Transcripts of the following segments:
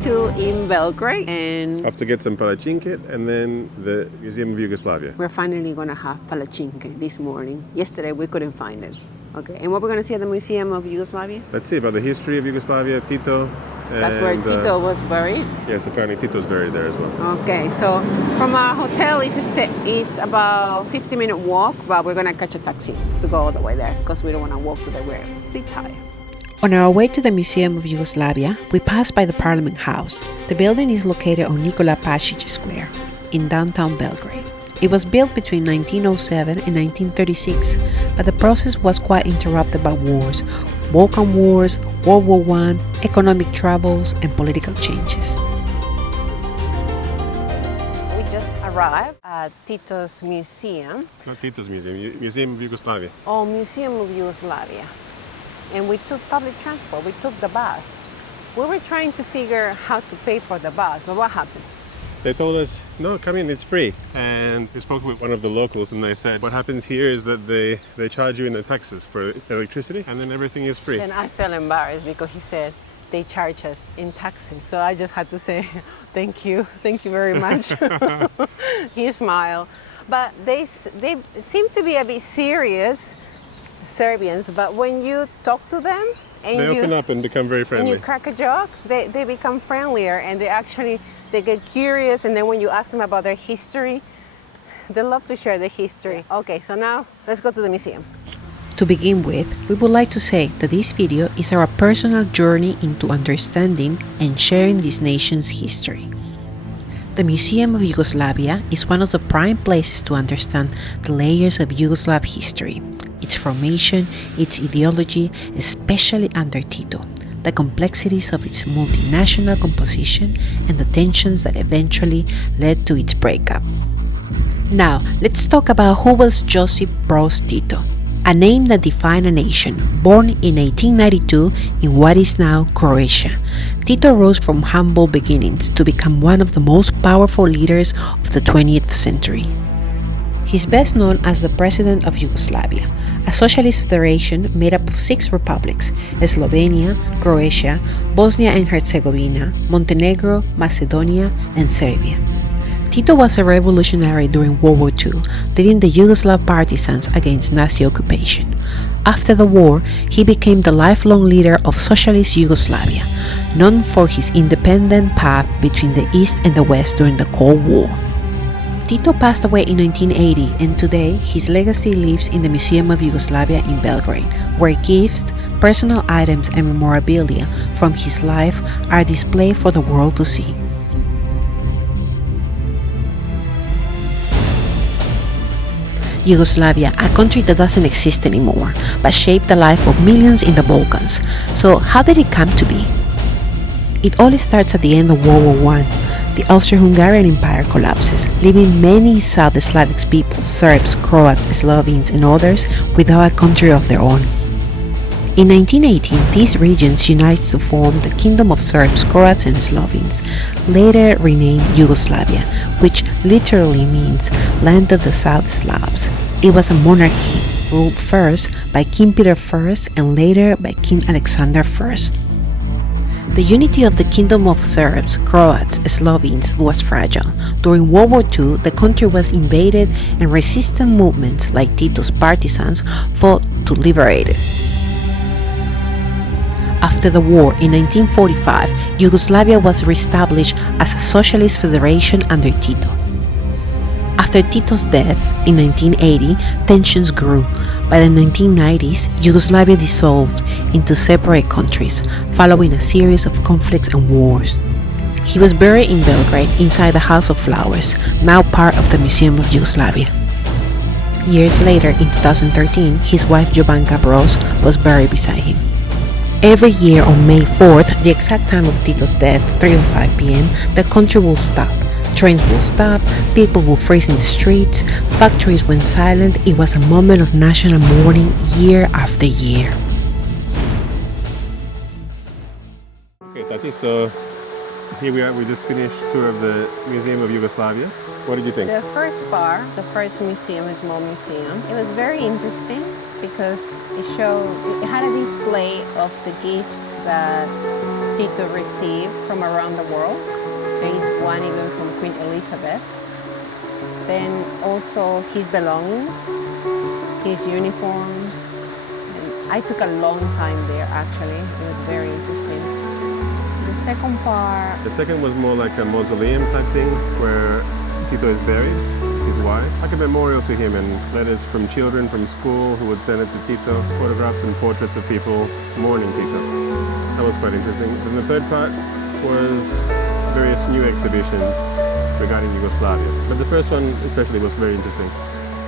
Tito in Belgrade and Have to get some palachinke and then the Museum of Yugoslavia. we're finally going to have palachinke this morning. Yesterday we couldn't find it. Okay, and what we're going to see at the Museum of Yugoslavia? Let's see about the history of Yugoslavia, Tito. That's where Tito was buried. Yes, apparently Tito's buried there as well. Okay, so from our hotel, it's about 50-minute walk, but we're going to catch a taxi to go all the way there because we don't want to walk to the we're a bit tired. On our way to the Museum of Yugoslavia, we passed by the Parliament House. The building is located on Nikola Pašić Square in downtown Belgrade. It was built between 1907 and 1936, but the process was quite interrupted by wars, Balkan Wars, World War I, economic troubles, and political changes. We just arrived at Tito's museum. Not Tito's museum, Museum of Yugoslavia. Oh, Museum of Yugoslavia. And we took public transport, we took the bus. We were trying to figure how to pay for the bus, but what happened? They told us, no, come in, it's free. And we spoke with one of the locals and they said, what happens here is that they charge you in the taxes for electricity and then everything is free. And I felt embarrassed because he said they charge us in taxes. So I just had to say, thank you very much. He smiled. But they seem to be a bit serious, Serbians, but when you talk to them, and they open up and become very friendly. And you crack a joke, they become friendlier and they get curious, and then when you ask them about their history, they love to share their history. Okay, so now let's go to the museum. To begin with, we would like to say that this video is our personal journey into understanding and sharing this nation's history. The Museum of Yugoslavia is one of the prime places to understand the layers of Yugoslav history, its formation, its ideology, especially under Tito, the complexities of its multinational composition, and the tensions that eventually led to its breakup. Now, let's talk about who was Josip Broz Tito, a name that defined a nation. Born in 1892 in what is now Croatia, Tito rose from humble beginnings to become one of the most powerful leaders of the 20th century. He's best known as the President of Yugoslavia, a socialist federation made up of 6 republics: Slovenia, Croatia, Bosnia and Herzegovina, Montenegro, Macedonia, and Serbia. Tito was a revolutionary during World War II, leading the Yugoslav partisans against Nazi occupation. After the war, he became the lifelong leader of socialist Yugoslavia, known for his independent path between the East and the West during the Cold War. Tito passed away in 1980, and today his legacy lives in the Museum of Yugoslavia in Belgrade, where gifts, personal items, and memorabilia from his life are displayed for the world to see. Yugoslavia, a country that doesn't exist anymore, but shaped the life of millions in the Balkans. So how did it come to be? It all starts at the end of World War I. The Austro-Hungarian Empire collapses, leaving many South Slavic peoples, Serbs, Croats, Slovenes, and others without a country of their own. In 1918, these regions unite to form the Kingdom of Serbs, Croats, and Slovenes, later renamed Yugoslavia, which literally means Land of the South Slavs. It was a monarchy, ruled first by King Peter I and later by King Alexander I. The unity of the Kingdom of Serbs, Croats, Slovenes was fragile. During World War II, the country was invaded and resistance movements like Tito's partisans fought to liberate it. After the war, in 1945, Yugoslavia was reestablished as a socialist federation under Tito. After Tito's death in 1980, tensions grew. By the 1990s, Yugoslavia dissolved into separate countries, following a series of conflicts and wars. He was buried in Belgrade inside the House of Flowers, now part of the Museum of Yugoslavia. Years later, in 2013, his wife Jovanka Broz was buried beside him. Every year on May 4th, the exact time of Tito's death, 3:05 p.m., the country will stop. Trains will stop, people will freeze in the streets, factories went silent. It was a moment of national mourning year after year. Okay, Tati, so here we are. We just finished tour of the Museum of Yugoslavia. What did you think? The first part, the first museum, a small museum, it was very interesting because it had a display of the gifts that Tito received from around the world. There is one even from Queen Elizabeth. Then also his belongings, his uniforms. And I took a long time there actually. It was very interesting. The second part... The second was more like a mausoleum type thing where Tito is buried, his wife. Like a memorial to him, and letters from children from school who would send it to Tito, photographs and portraits of people mourning Tito. That was quite interesting. Then the third part was various new exhibitions regarding Yugoslavia. But the first one especially was very interesting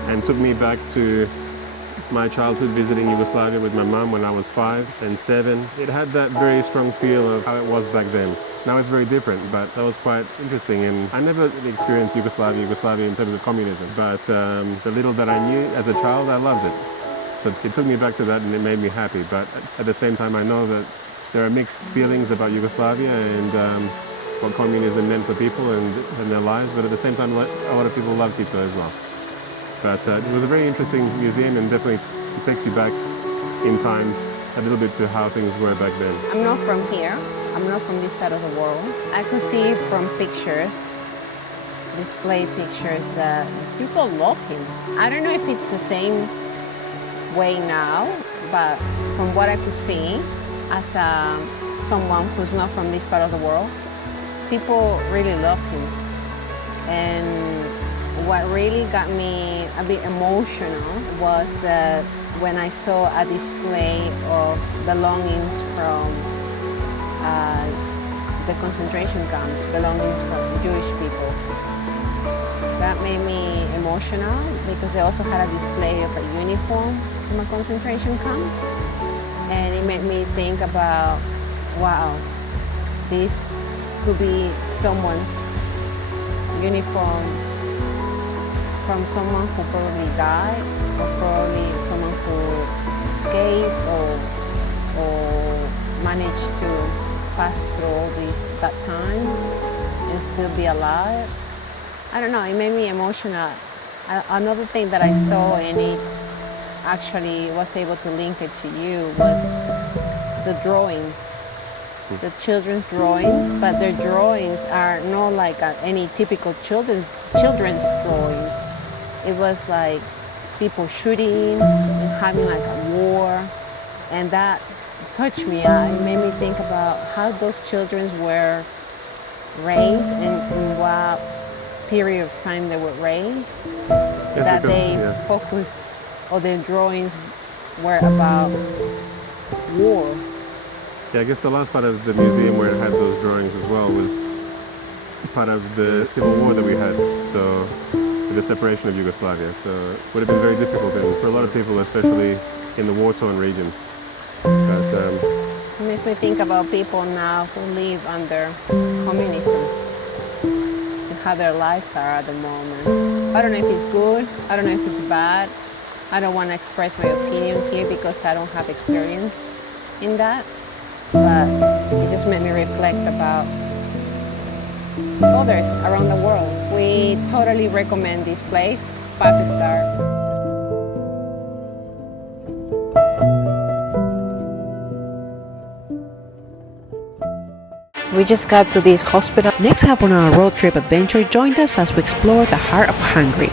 and took me back to my childhood visiting Yugoslavia with my mum when I was 5 and 7. It had that very strong feel of how it was back then. Now it's very different, but that was quite interesting. And I never experienced Yugoslavia in terms of communism, but the little that I knew as a child, I loved it. So it took me back to that and it made me happy. But at the same time, I know that there are mixed feelings about Yugoslavia and what communism meant for people and their lives, but at the same time, a lot of people love Tito as well. But it was a very interesting museum and definitely it takes you back in time a little bit to how things were back then. I'm not from here. I'm not from this side of the world. I could see from pictures, display pictures, that people love him. I don't know if it's the same way now, but from what I could see as someone who's not from this part of the world, people really love him. And what really got me a bit emotional was that when I saw a display of belongings from the concentration camps, belongings from Jewish people. That made me emotional because they also had a display of a uniform from a concentration camp. And it made me think about, wow, this could be someone's uniforms from someone who probably died, or probably someone who escaped or managed to pass through all that time and still be alive. I don't know, it made me emotional. Another thing that I saw, and it actually was able to link it to you, was the drawings. The children's drawings, but their drawings are not like any typical children's drawings. It was like people shooting and having like a war, and that touched me. It made me think about how those children were raised and in what period of time they were raised. Yes, that because, they focus, or their drawings were about war. Yeah, I guess the last part of the museum where it had those drawings as well was part of the civil war that we had, so the separation of Yugoslavia. So it would have been very difficult and for a lot of people, especially in the war-torn regions. But it makes me think about people now who live under communism and how their lives are at the moment. I don't know if it's good, I don't know if it's bad. I don't want to express my opinion here because I don't have experience in that. But it just made me reflect about others around the world. We totally recommend this place, 5-star. We just got to this hospital. Next up on our road trip adventure, joined us as we explore the heart of Hungary.